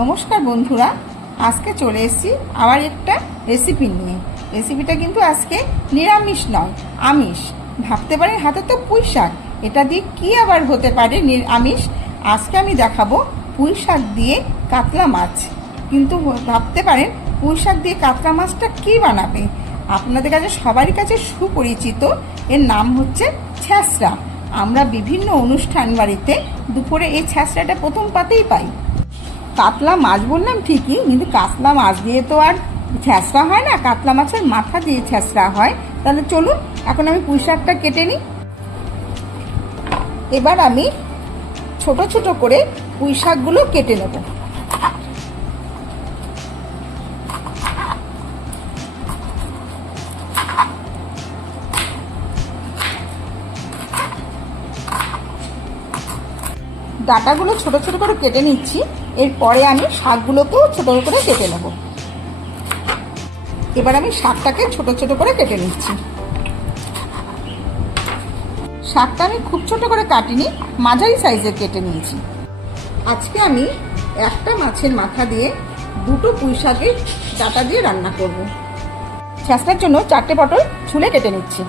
নমস্কার বন্ধুরা, আজকে চলে এসেছি আবার একটা রেসিপি নিয়ে। রেসিপিটা কিন্তু আজকে নিরামিষ নয়, আমিষ। ভাবতে পারেন হাতে তো পুঁই শাক, এটা দিয়ে কি আবার হতে পারে নিরামিষ। আজকে আমি দেখাবো পুঁই শাক দিয়ে কাতলা মাছ। কিন্তু ভাবতে পারেন পুঁই শাক দিয়ে কাতলা মাছটা কি বানাবে। আপনাদের কাছে সবারই কাছে সুপরিচিত, এর নাম হচ্ছে ছ্যাঁচড়া। আমরা বিভিন্ন অনুষ্ঠান বাড়িতে দুপুরে এই ছ্যাঁচড়াটা প্রথম পাতেই পাই। কাতলা মাছ বললাম ঠিকই, কিন্তু কাতলা মাছ দিয়ে তো আর ছ্যাঁচড়া হয় না, কাতলা মাছের মাথা দিয়ে ছ্যাঁচড়া হয়। তাহলে চলুন এখন আমি পুঁই শাকটা কেটে নিই। এবার আমি ছোট ছোট করে পুঁই শাকগুলো কেটে নেব। ডাঁটাগুলো ছোট ছোট করে কেটে নিচ্ছি। এরপরে আমি শাকগুলোকেও ছোট করে কেটে নেব। এবার আমি শাকটাকে ছোট ছোট করে কেটে নিচ্ছি। শাকটা আমি খুব ছোট করে কাটিনি, মাঝারি সাইজের কেটে নিয়েছি। আজকে আমি একটা মাছের মাথা দিয়ে দুটো পুঁই শাকের ডাঁটা দিয়ে রান্না করব। ছ্যাঁচড়ার জন্য 4টে পটল ছুলে কেটে নিচ্ছি।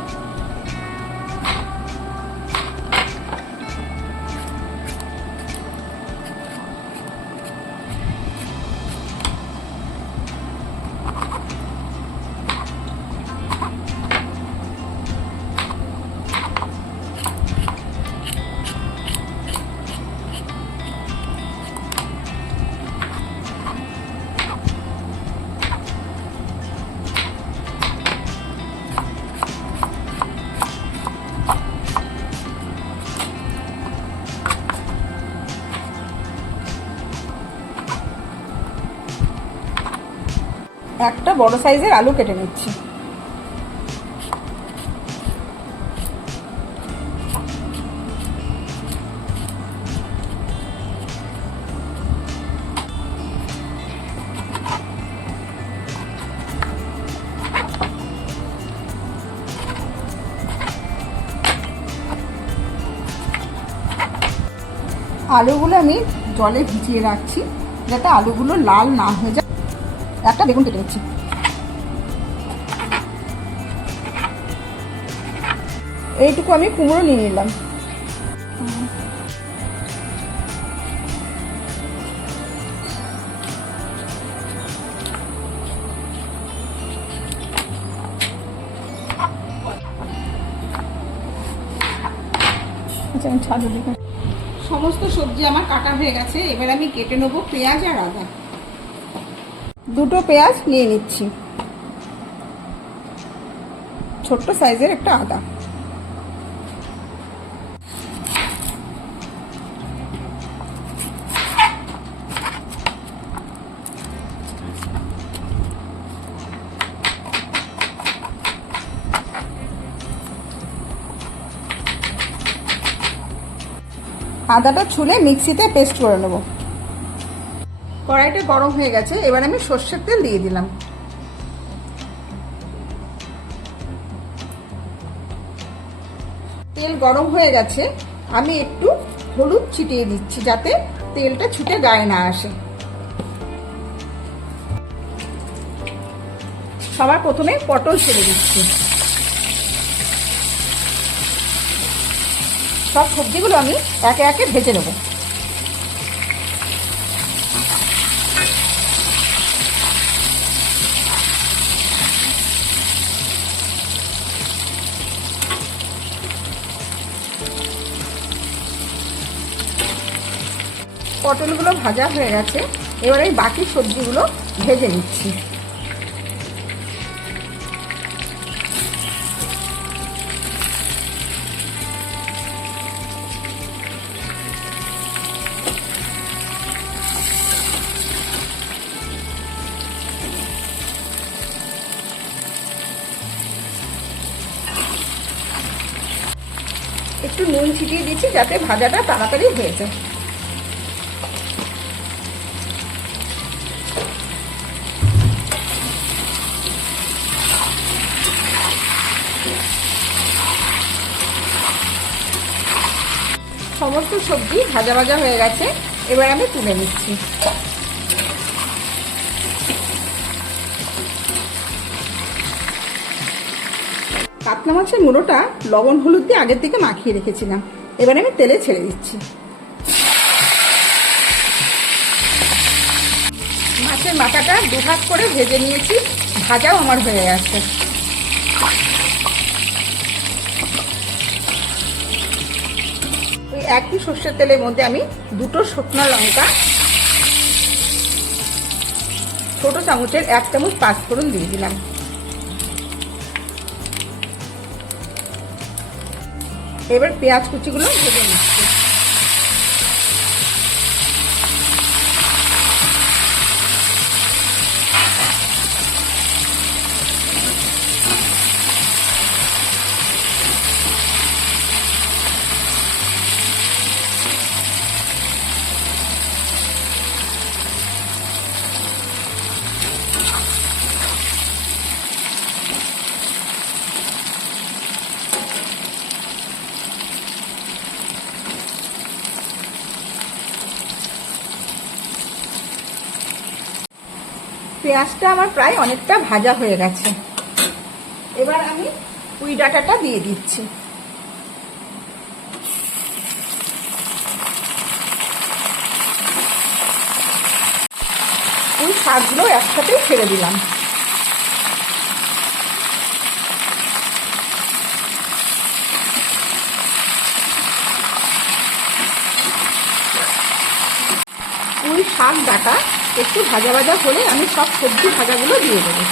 একটা বড় সাইজের আলু কেটে নিচ্ছি। আলুগুলো আমি জলে ভিজিয়ে রাখছি যাতে আলুগুলো লাল না হয়ে যায়। একটা বেগুন কেটে নিচ্ছি। এইটুকু আমি কুমড়ো নিয়ে নিলাম। সমস্ত সবজি আমার কাটা হয়ে গেছে। এবার আমি কেটে নেবো পেঁয়াজ আর আদা। দুটো পেঁয়াজ নিয়ে নিচ্ছি, ছোট্ট সাইজের একটা আদা। আদাটা ছুলে মিক্সিতে পেস্ট করে নেব। কড়াইটা গরম হয়ে গেছে, এবার আমি সর্ষের তেল দিয়ে দিলাম। তেল গরম হয়ে গেছে, আমি একটু হলুদ ছিটিয়ে দিচ্ছি যাতে তেলটা ছুটে গায়ে না আসে। সবার প্রথমে পটল ছেড়ে দিচ্ছি। সব সবজিগুলো আমি একে একে ভেজে নেব। পটলগুলো ভাজা হয়ে গেছে, এবার এই বাকি সবজিগুলো ভেজে নিচ্ছি। একটু নুন ছিটিয়ে দিচ্ছি যাতে ভাজাটা তাড়াতাড়ি হয়ে যায়। সমস্ত সবজি ভাজা ভাজা হয়ে গেছে, এবার আমি তুলে নিচ্ছি। কাতলা মাছের মুড়োটা লবণ হলুদ দিয়ে আগের থেকে মাখিয়ে রেখেছিলাম, এবার আমি তেলে ছেড়ে দিচ্ছি। মাছের মাথাটা দুভাগ করে ভেজে নিয়েছি, ভাজাও আমার হয়ে গেছে। ওই একই সর্ষের তেলের মধ্যে আমি দুটো শুকনো লঙ্কা, ছোট চামচের 1 চামচ পাঁচফোড়ন দিয়ে দিলাম। এবার পেঁয়াজ কুচিগুলো ভেজে নিচ্ছি। পেঁয়াজটা আমার প্রায় অনেকটা ভাজা হয়ে গেছে, এবার আমি পুঁই ডাঁটাটা দিয়ে দিচ্ছি। পুঁই শাকগুলো একসাথে ছেড়ে দিলাম। পুঁই শাক ডাঁটা একটু ভাজা ভাজা হলে আমি সব সবজি ভাজাগুলো দিয়ে দেবো।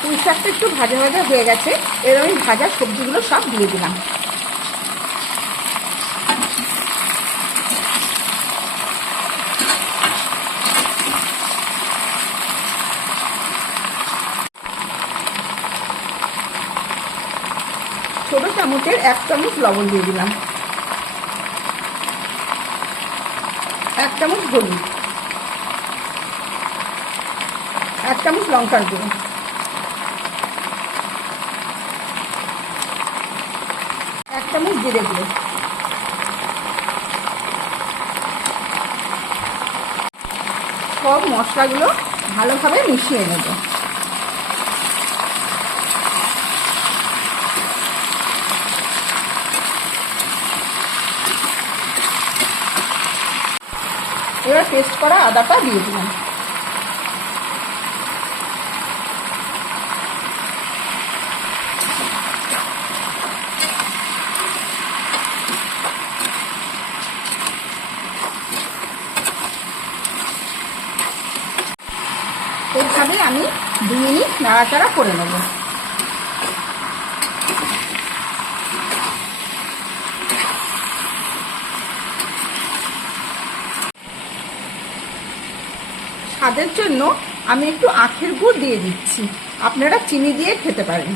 পুঁই শাকটা একটু ভাজা ভাজা হয়ে গেছে, এর আমি ভাজা সবজিগুলো সব দিয়ে দিলাম। ছোট চামচের 1 চামচ লবণ দিয়ে দিলাম, 1 চামচ হলুদ, 1 চামচ লঙ্কার গুঁড়ো, 1 চামচ জিরে গুঁড়ো। সব মশলাগুলো ভালোভাবে মিশিয়ে নেব। এবার পেস্ট করা আদাটা দিয়ে দিলাম। এইভাবে আমি 2 মিনিট নাড়াচাড়া করে নেব। স্বাদের জন্য আমি একটু আখের গুড় দিয়ে দিচ্ছি, আপনারা চিনি দিয়ে খেতে পারেন।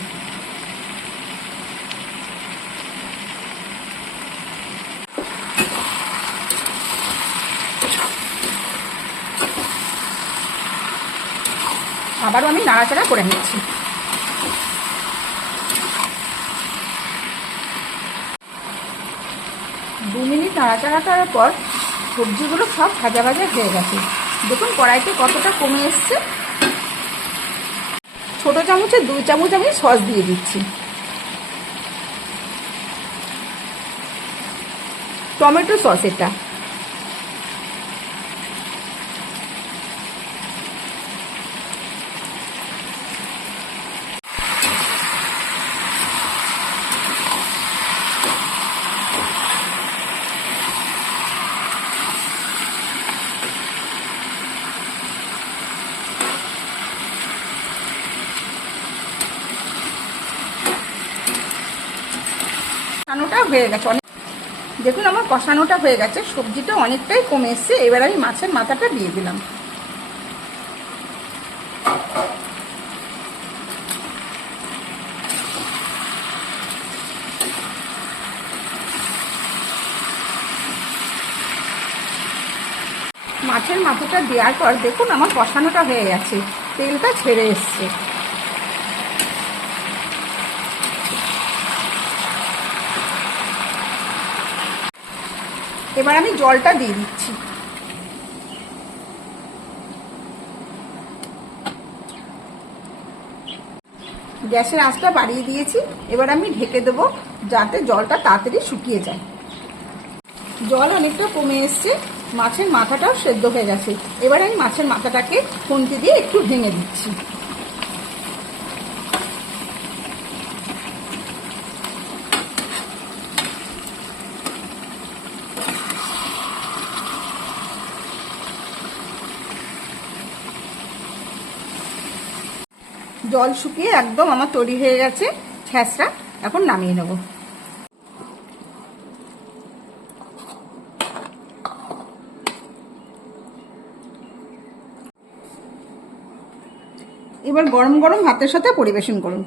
আবারও আমি নাড়াচাড়া করে নিচ্ছি। দু মিনিট নাড়াচাড়া করার পর সবজিগুলো সব ভাজা ভাজা হয়ে গেছে। দেখুন কড়াইতে কতটা কমে এসছে। ছোট চামচে 2 চামচ আমি সস দিয়ে দিচ্ছি। টমেটো সস এটা। কষানোটা হয়ে গেছে অনেক। দেখুন আমার কষানোটা হয়ে গেছে, সবজিটা অনেকটাই কমে এসছে। এবার আমি মাছের মাথাটা দিয়ে দিলাম। মাছের মাথাটা দেওয়ার পর দেখুন আমার কষানোটা হয়ে গেছে, তেলটা ছেড়ে এসছে। এবার আমি জলটা দিয়ে দিচ্ছি। গ্যাসের আঁচটা বাড়িয়ে দিয়েছি। এবার আমি ঢেকে দেবো যাতে জলটা তাড়াতাড়ি শুকিয়ে যায়। জল অনেকটা কমে এসছে, মাছের মাথাটাও সেদ্ধ হয়ে গেছে। এবার আমি মাছের মাথাটাকে খুন্তি দিয়ে একটু ভেঙে দিচ্ছি। জল শুকিয়ে একদম আমার তৈরি হয়ে গেছে ছ্যাঁচড়া। এখন নামিয়ে নেব। এবার গরম গরম ভাতের সাথে পরিবেশন করুন।